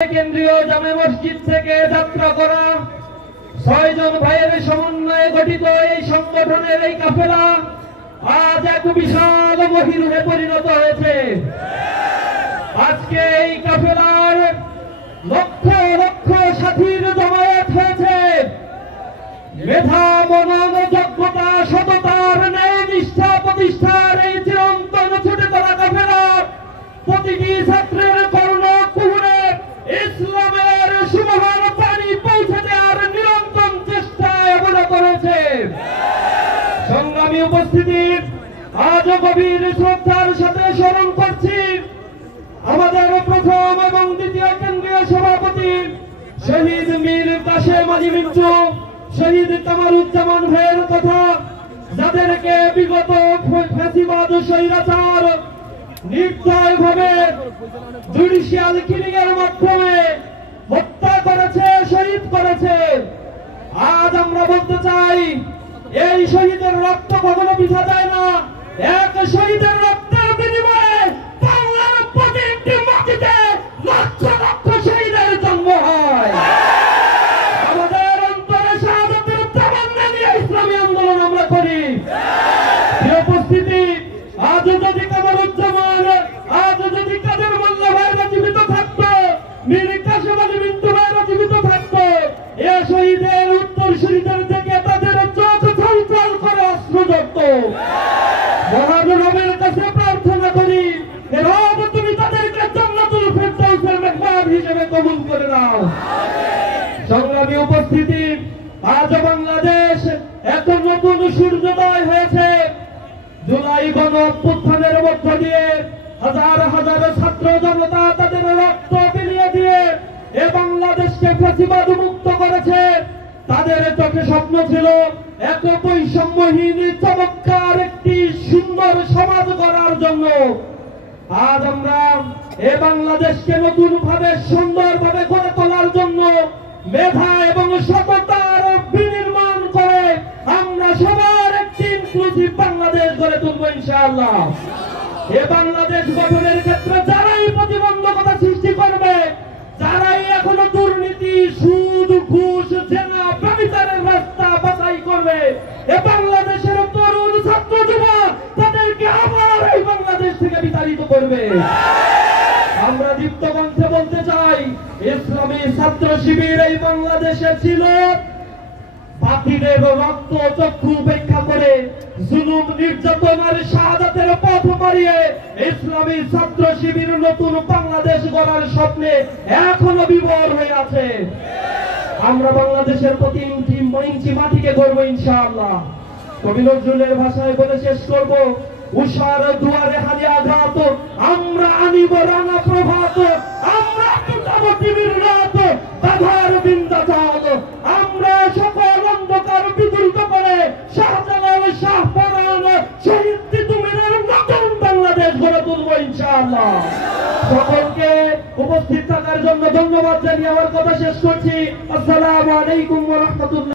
কেন্দ্রীয় জামে মসজিদ থেকে যাত্রা করা ৬ জন ভাইয়ের সমন্বয়ে গঠিত এই সংগঠনের এই কাফেলা আজ এক বিশাল মহিরুহে পরিণত হয়েছে। আজকে এই কাফেলার লক্ষ লক্ষ সাথীর জমায়েত হয়েছে। মেধা, মনন, যোগ্যতা, সততার, ন্যায় নিষ্ঠা প্রতিষ্ঠার এই চিরন্তন ছুটে চলা কাফেলা প্রতিটি ছাত্রের কর্ণ কুহুরে ইসলামের সুমহান পানি পৌঁছে দেওয়ার নিরন্তর চেষ্টায় অবনত রয়েছে। সংগ্রামী উপস্থিতি, আজও গভীর শ্রদ্ধার সাথে স্মরণ করছি আমাদের প্রথম এবং দ্বিতীয় কেন্দ্রীয় সভাপতি শহীদ মীর কাশেম আলী মিন্টু, শহীদ কামারুজ্জামান ভাইয়ের কথা, যাদেরকে বিগত ফ্যাসিবাদ স্বৈরাচার নির্দয়ভাবে জুডিশিয়াল কিলিং এর মাধ্যমে হত্যা করেছে, শহীদ করেছে। আজ আমরা বলতে চাই, এই শহীদের রক্ত কখনো বৃথা যায় না। এক শহীদের রক্তের বিনিময়ে বাংলার প্রতিটি মাটিতে লক্ষ লক্ষ শহীদের জন্ম হয়। আমাদের অন্তরে শাহাদাতের তামান্না নিয়ে ইসলামী আন্দোলন আমরা করি। উপস্থিতি, আজ যদি কামারুজ্জামান, আজ যদি কাদের মোল্লা ভাইরা জীবিত থাকতো, মীর কাশেম আলী মিন্টু ভাইরা জীবিত থাকতো, এ শহীদের উত্তরসূরিদের থেকে তাদের চোখ ছলছল করে অশ্রু ঝরত। মহান রবের কাছে প্রার্থনা করি, রব তুমি তাদেরকে জান্নাতুল ফেরদাউসের মেহমান হিসেবে কবুল করে নাও। সংগ্রামী উপস্থিতি, আজ বাংলাদেশ এক নতুন সূর্যোদয় হয়েছে। জুলাই গণ অভ্যুত্থানের মধ্য দিয়ে হাজার হাজার ছাত্র জনতা তাদের রক্ত বিলিয়ে দিয়ে এ বাংলাদেশকে ফ্যাসিবাদ মুক্ত করেছে। তাদের চোখে স্বপ্ন ছিল এক বৈষম্যহীন চমৎকার একটি সুন্দর সমাজ গড়ার জন্য। আজ আমরা এ বাংলাদেশকে নতুন ভাবে সুন্দরভাবে গড়ে তোলার জন্য মেধা এবং সততার বিনির্মাণ করে আমরা সবার একটি ইনক্লুসিভ বাংলাদেশ গড়ে তুলব ইনশাআল্লাহ। এ বাংলাদেশ গঠনের ক্ষেত্রে যারাই প্রতিবন্ধকতা সৃষ্টি করবে, যারাই এখনো দুর্নীতি, সুদ, ঘুষ, জেনা, ব্যভিচারের রাস্তা বাছাই করবে, এ বাংলাদেশের তরুণ ছাত্র যুবক তাদেরকে আবার এই বাংলাদেশ থেকে বিতাড়িত করবে। আমরা দীপ্ত কণ্ঠে বলতে চাই, ইসলামী ছাত্র শিবির এই বাংলাদেশে ছিল বাতিলের রক্ত চক্ষু উপেক্ষা করে জুলুম, নির্যাতন আর শাহাদাতের পথ মারিয়ে ইসলামী ছাত্র শিবির নতুন বাংলাদেশ গড়ার স্বপ্নে এখনো বিভোর হয়ে আছে। আমরা বাংলাদেশের প্রতি ইঞ্চি মাটিকে গড়ব ইনশাআল্লাহ। কবি নজরুলের ভাষায় বলে শেষ করব, উষার দুয়ারে হারি আঘাত, আমরা আনিব রাঙা প্রভাত, আমরা টুটাবো টিভির রাত, বাধার বিন্দাচাল, আমরা সকল অন্ধকার বিদূরিত করে শাহজালাল, শাহপরান, শহীদ তিতুমীরের নতুন বাংলাদেশ গড়ে তুলব ইনশাআল্লাহ। সকলকে উপস্থিত থাকার জন্য ধন্যবাদ জানিয়ে আমার কথা শেষ করছি। আসসালামু আলাইকুম ওয়া রাহমাতুল্লাহ।